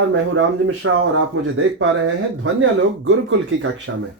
नमस्कार, मैं हूं रामजी मिश्रा और आप मुझे देख पा रहे हैं ध्वन्यालोक गुरुकुल की कक्षा में।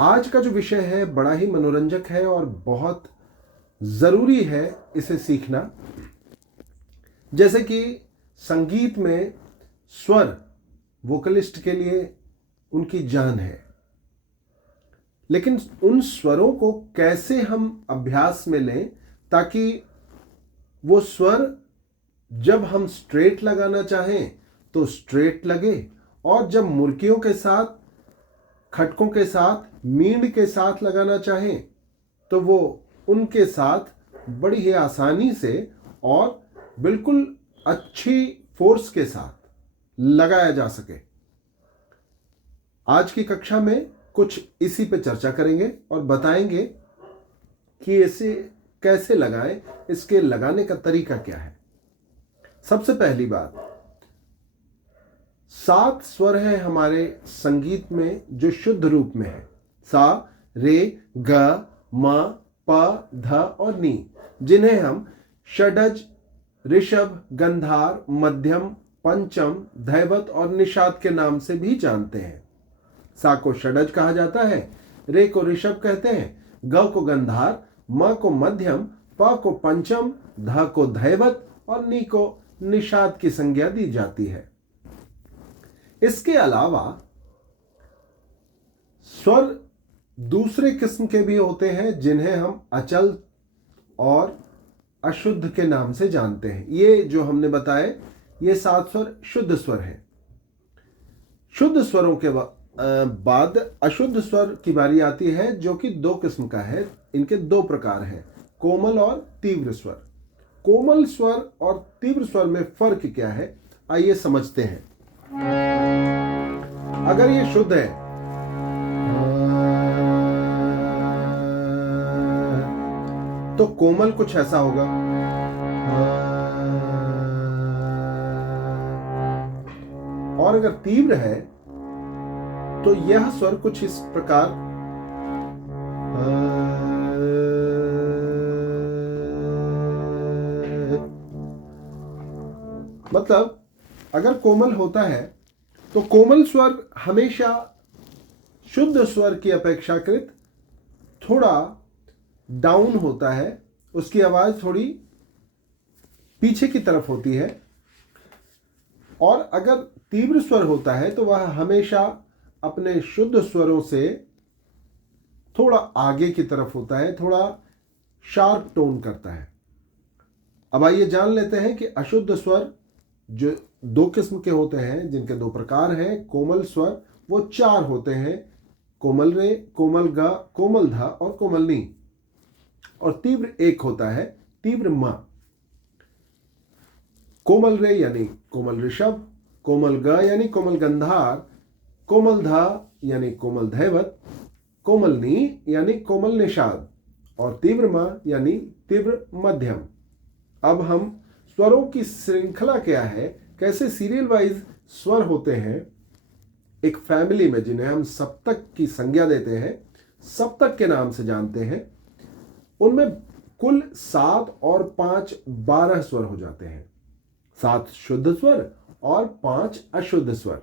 आज का जो विषय है बड़ा ही मनोरंजक है और बहुत जरूरी है इसे सीखना। जैसे कि संगीत में स्वर वोकलिस्ट के लिए उनकी जान है, लेकिन उन स्वरों को कैसे हम अभ्यास में लें ताकि वो स्वर जब हम स्ट्रेट लगाना चाहें तो स्ट्रेट लगे और जब मुर्कियों के साथ, खटकों के साथ, मींड के साथ लगाना चाहें तो वो उनके साथ बड़ी ही आसानी से और बिल्कुल अच्छी फोर्स के साथ लगाया जा सके। आज की कक्षा में कुछ इसी पे चर्चा करेंगे और बताएंगे कि इसे कैसे लगाएं, इसके लगाने का तरीका क्या है। सबसे पहली बात, 7 स्वर हैं हमारे संगीत में जो शुद्ध रूप में है। सा, रे, ग, म, प, ध और नी, जिन्हें हम षडज, ऋषभ, गंधार, मध्यम, पंचम, धैवत और निषाद के नाम से भी जानते हैं। सा को षडज कहा जाता है, रे को ऋषभ कहते हैं, ग को गंधार, म को मध्यम, प को पंचम, ध को धैवत और नी को निषाद की संज्ञा दी जाती है। इसके अलावा स्वर दूसरे किस्म के भी होते हैं जिन्हें हम अचल और अशुद्ध के नाम से जानते हैं। ये जो हमने बताए ये 7 स्वर शुद्ध स्वर हैं। शुद्ध स्वरों के बाद अशुद्ध स्वर की बारी आती है, जो कि 2 किस्म का है। इनके 2 प्रकार हैं, कोमल और तीव्र स्वर। कोमल स्वर और तीव्र स्वर में फर्क क्या है, आइए समझते हैं। अगर ये शुद्ध है तो कोमल कुछ ऐसा होगा, और अगर तीव्र है तो यह स्वर कुछ इस प्रकार मतलब अगर कोमल होता है तो कोमल स्वर हमेशा शुद्ध स्वर की अपेक्षाकृत थोड़ा डाउन होता है, उसकी आवाज थोड़ी पीछे की तरफ होती है। और अगर तीव्र स्वर होता है तो वह हमेशा अपने शुद्ध स्वरों से थोड़ा आगे की तरफ होता है, थोड़ा शार्प टोन करता है। अब आइए जान लेते हैं कि अशुद्ध स्वर जो 2 किस्म के होते हैं, जिनके 2 प्रकार हैं। कोमल स्वर वो 4 होते हैं, कोमल रे, कोमल ग, कोमल ध और कोमल नी। और तीव्र 1 होता है, तीव्र म। कोमल रे यानी कोमल ऋषभ, कोमल ग यानी कोमल गंधार, कोमल ध यानी कोमल धैवत, कोमल नी यानी कोमल निषाद और तीव्र म यानी तीव्र मध्यम। अब हम स्वरों की श्रृंखला क्या है, कैसे सीरियल वाइज स्वर होते हैं एक फैमिली में, जिन्हें हम सप्तक की संज्ञा देते हैं, सप्तक के नाम से जानते हैं। उनमें कुल 7 और 5 12 स्वर हो जाते हैं। 7 शुद्ध स्वर और 5 अशुद्ध स्वर।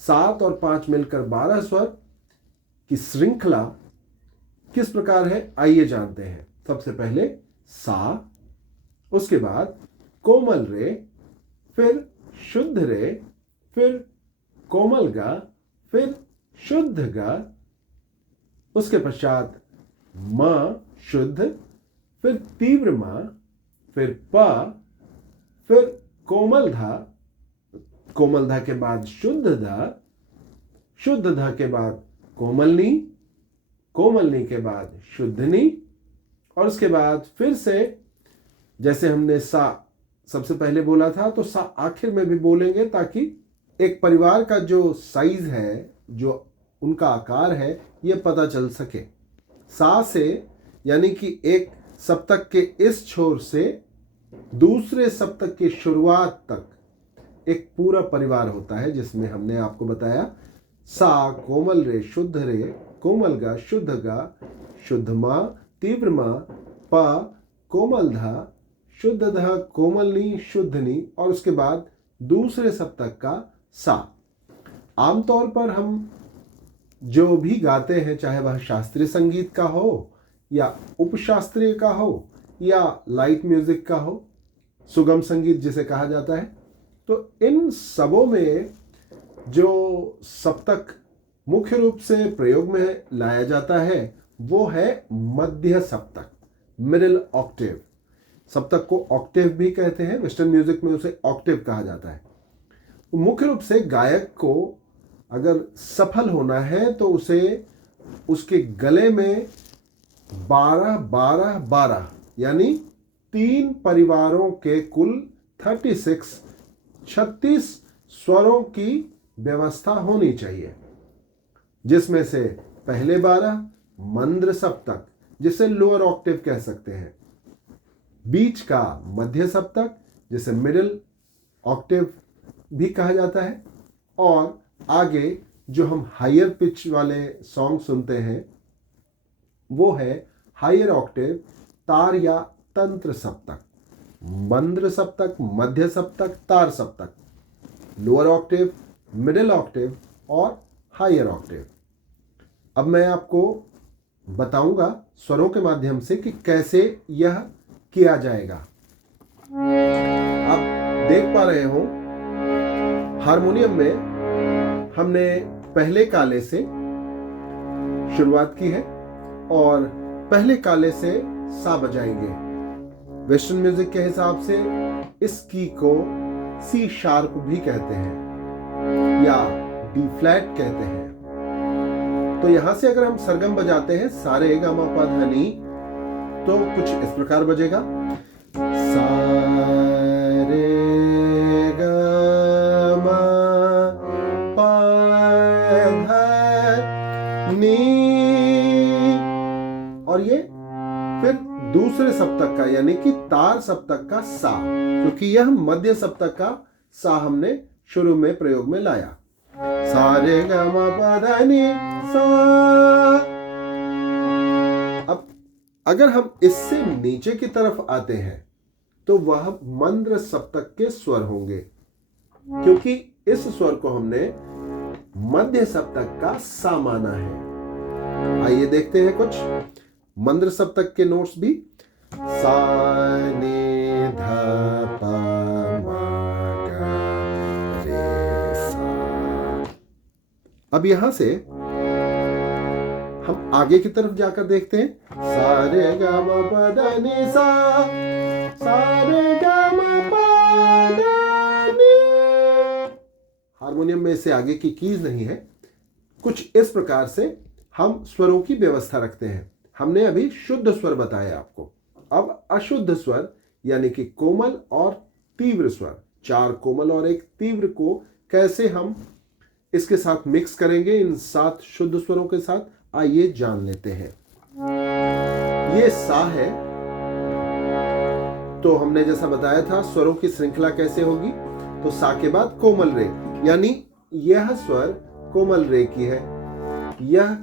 7 और 5 मिलकर 12 स्वर की श्रृंखला किस प्रकार है, आइए जानते हैं। सबसे पहले सा, उसके बाद कोमल रे, फिर शुद्ध रे, फिर कोमल गा, फिर शुद्ध गा, उसके पश्चात म शुद्ध, फिर तीव्र म, फिर प, फिर कोमल धा, कोमल धा के बाद शुद्ध धा, शुद्ध धा के बाद कोमल नी, कोमल नी के बाद शुद्ध नी, और उसके बाद फिर से जैसे हमने सा सबसे पहले बोला था तो सा आखिर में भी बोलेंगे, ताकि एक परिवार का जो साइज है, जो उनका आकार है, ये पता चल सके। सा से यानी कि एक सप्तक के इस छोर से दूसरे सप्तक की शुरुआत तक एक पूरा परिवार होता है, जिसमें हमने आपको बताया सा, कोमल रे, शुद्ध रे, कोमल गा, शुद्ध गा, शुद्ध मा, तीव्र मा, प, कोमल धा, शुद्ध ध, कोमल नी, शुद्ध नी, और उसके बाद दूसरे सप्तक का सा। आमतौर पर हम जो भी गाते हैं, चाहे वह शास्त्रीय संगीत का हो या उपशास्त्रीय का हो या लाइट म्यूजिक का हो, सुगम संगीत जिसे कहा जाता है, तो इन सबों में जो सप्तक मुख्य रूप से प्रयोग में लाया जाता है वो है मध्य सप्तक, मिडिल ऑक्टेव। सप्तक को ऑक्टेव भी कहते हैं, वेस्टर्न म्यूजिक में उसे ऑक्टेव कहा जाता है। मुख्य रूप से गायक को अगर सफल होना है तो उसे उसके गले में 12-12-12 यानी 3 परिवारों के कुल 36 स्वरों की व्यवस्था होनी चाहिए, जिसमें से पहले 12 मंद्र सप्तक जिसे लोअर ऑक्टेव कह सकते हैं, बीच का मध्य सप्तक जिसे मिडिल ऑक्टेव भी कहा जाता है, और आगे जो हम हायर पिच वाले सॉन्ग सुनते हैं वो है हायर ऑक्टेव, तार या तंत्र सप्तक, मंद्र सप्तक, मध्य सप्तक, तार सप्तक, लोअर ऑक्टेव, मिडिल ऑक्टेव और हायर ऑक्टेव। अब मैं आपको बताऊंगा स्वरों के माध्यम से कि कैसे यह किया जाएगा। आप देख पा रहे हो हारमोनियम में हमने पहले काले से शुरुआत की है और पहले काले से सा बजाएंगे। वेस्टर्न म्यूजिक के हिसाब से इस की को सी शार्प भी कहते हैं या डी फ्लैट कहते हैं। तो यहां से अगर हम सरगम बजाते हैं सारे गा मा पा धा नी, तो कुछ इस प्रकार बजेगा, सा रे गा मा पा धा नी, और ये फिर दूसरे सप्तक का यानी कि तार सप्तक का सा, क्योंकि यह मध्य सप्तक का सा हमने शुरू में प्रयोग में लाया, सा रे गा मा पा धा नी सा। अब अगर हम इससे नीचे की तरफ आते हैं तो वह मंद्र सप्तक के स्वर होंगे, क्योंकि इस स्वर को हमने मध्य सप्तक का सा माना है। आइए देखते हैं कुछ मंद्र सप्तक के नोट्स भी, सा ने धा पा मा गा रे सा। अब यहां से हम आगे की तरफ जाकर देखते हैं, सा रे गा मा पा धा नी सा, सा रे गा मा पा धा नी। हारमोनियम में इससे आगे की कीज नहीं है। कुछ इस प्रकार से हम स्वरों की व्यवस्था रखते हैं। हमने अभी शुद्ध स्वर बताया आपको, अब अशुद्ध स्वर यानी कि कोमल और तीव्र स्वर, 4 कोमल और 1 तीव्र को कैसे हम इसके साथ मिक्स करेंगे इन 7 शुद्ध स्वरों के साथ, आइए जान लेते हैं। ये सा है, तो हमने जैसा बताया था स्वरों की श्रृंखला कैसे होगी, तो सा के बाद कोमल रे, यानी यह स्वर कोमल रे की है, यह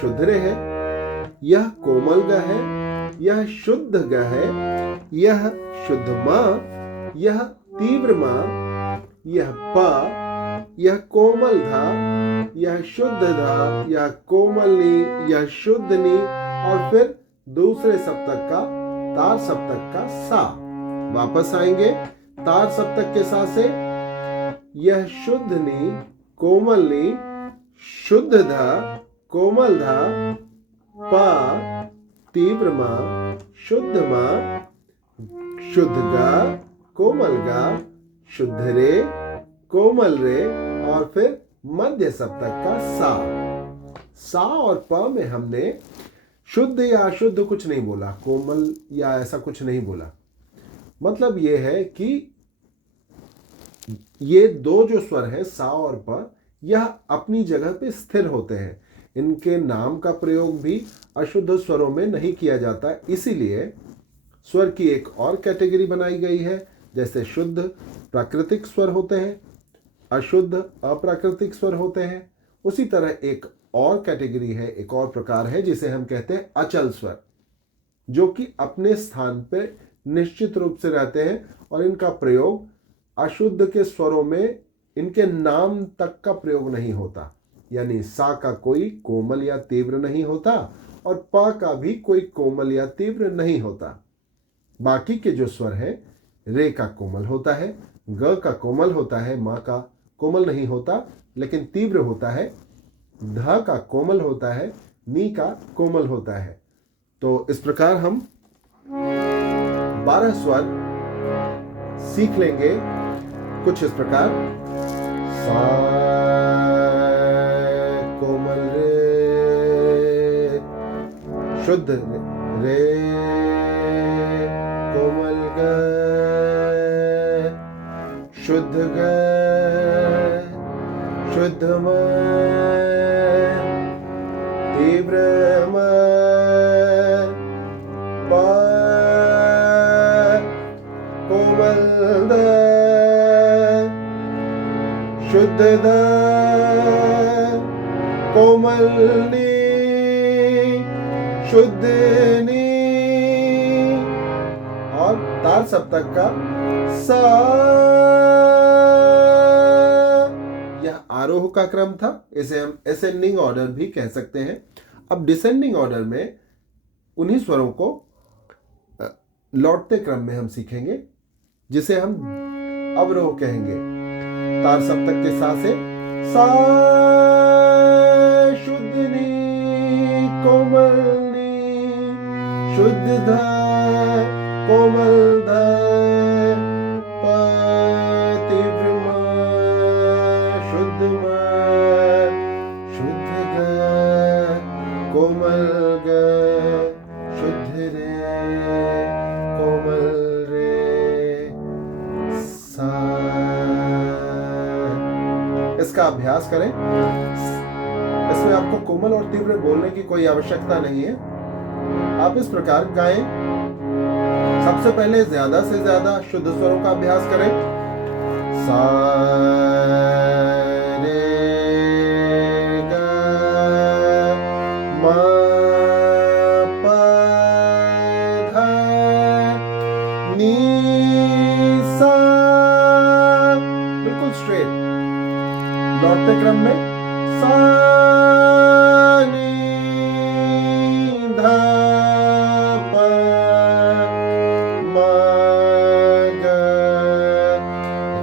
शुद्ध रे है, यह कोमल ग है, यह शुद्ध ग है, यह शुद्ध मा, यह तीव्र मा, यह पा, यह कोमल धा, यह शुद्ध धा, यह कोमल नी, यह शुद्ध नी, और फिर दूसरे सप्तक का तार सप्तक का सा। वापस आएंगे तार सप्तक के सा से, यह शुद्ध नी, कोमल नी, शुद्ध धा, कोमल धा, पा, तीव्र मा, शुद्ध मा, शुद्ध गा, कोमल गा, शुद्ध रे, कोमल रे, और फिर मध्य सप्तक का सा। सा और प में हमने शुद्ध या अशुद्ध कुछ नहीं बोला, कोमल या ऐसा कुछ नहीं बोला। मतलब यह है कि ये दो जो स्वर हैं सा और प, यह अपनी जगह पे स्थिर होते हैं। इनके नाम का प्रयोग भी अशुद्ध स्वरों में नहीं किया जाता, इसीलिए स्वर की एक और कैटेगरी बनाई गई है। जैसे शुद्ध प्राकृतिक स्वर होते हैं, अशुद्ध अप्राकृतिक स्वर होते हैं, उसी तरह एक और कैटेगरी है, एक और प्रकार है जिसे हम कहते हैं अचल स्वर, जो कि अपने स्थान पर निश्चित रूप से रहते हैं और इनका प्रयोग अशुद्ध के स्वरों में इनके नाम तक का प्रयोग नहीं होता, यानी सा का कोई कोमल या तीव्र नहीं होता और प का भी कोई कोमल या तीव्र नहीं होता। बाकी के जो स्वर है, रे का कोमल होता है, ग का कोमल होता है, मा का कोमल नहीं होता लेकिन तीव्र होता है, ध का कोमल होता है, नी का कोमल होता है। तो इस प्रकार हम 12 स्वर सीख लेंगे कुछ इस प्रकार। सा कोमल रे, शुद्ध रे, कोमल ग, शुद्ध ग, शुद्ध म, तीव्र म, प, कोमल द, शुद्ध द, कोमल नी, शुद्ध नी, और तार सप्तक का सा। यह आरोह का क्रम था, इसे हम असेंडिंग ऑर्डर भी कह सकते हैं। अब डिसेंडिंग ऑर्डर में उन्हीं स्वरों को लौटते क्रम में हम सीखेंगे, जिसे हम अवरोह कहेंगे। तार सप्तक के सा से सा, शुद्ध नी, कोमल नी, शुद्ध ध, कोमल ध, प, तीव्र म, शुद्ध म, शुद्ध ग, कोमल ग, शुद्ध रे, कोमल रे, सा। इसका अभ्यास करें। इसमें आपको कोमल और तीव्र बोलने की कोई आवश्यकता नहीं है। आप इस प्रकार गाएं। सबसे पहले ज्यादा से ज्यादा शुद्ध स्वरों का अभ्यास करें। सा, रे, ग, म, प, ध, नी, सा। बिल्कुल स्ट्रेट लौटते क्रम में सा, नी, ध, प, म, ग,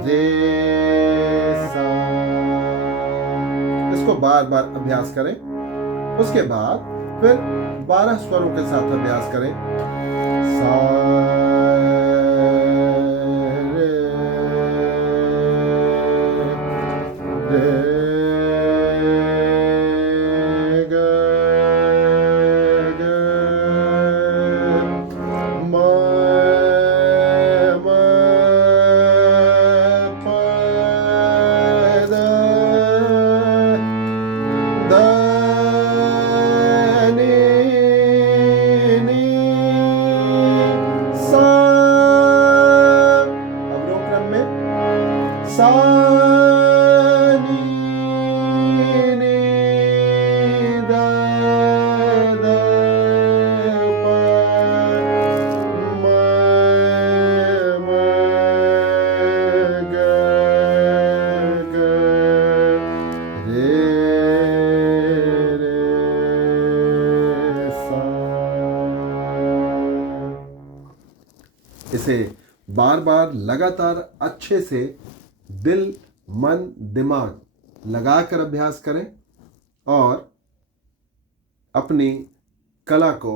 रे, सा। इसको बार बार अभ्यास करें। उसके बाद फिर 12 स्वरों के साथ अभ्यास करें। सा, रे, रे, सा, नी, नी, द, द, प, म, ग, ग, रे, रे, सा। इसे बार बार लगातार अच्छे से दिल, मन, दिमाग लगाकर अभ्यास करें और अपनी कला को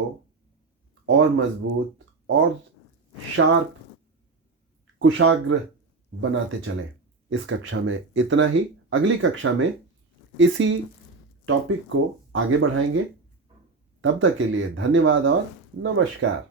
और मजबूत और शार्प, कुशाग्र बनाते चलें। इस कक्षा में इतना ही। अगली कक्षा में इसी टॉपिक को आगे बढ़ाएंगे। तब तक के लिए धन्यवाद और नमस्कार।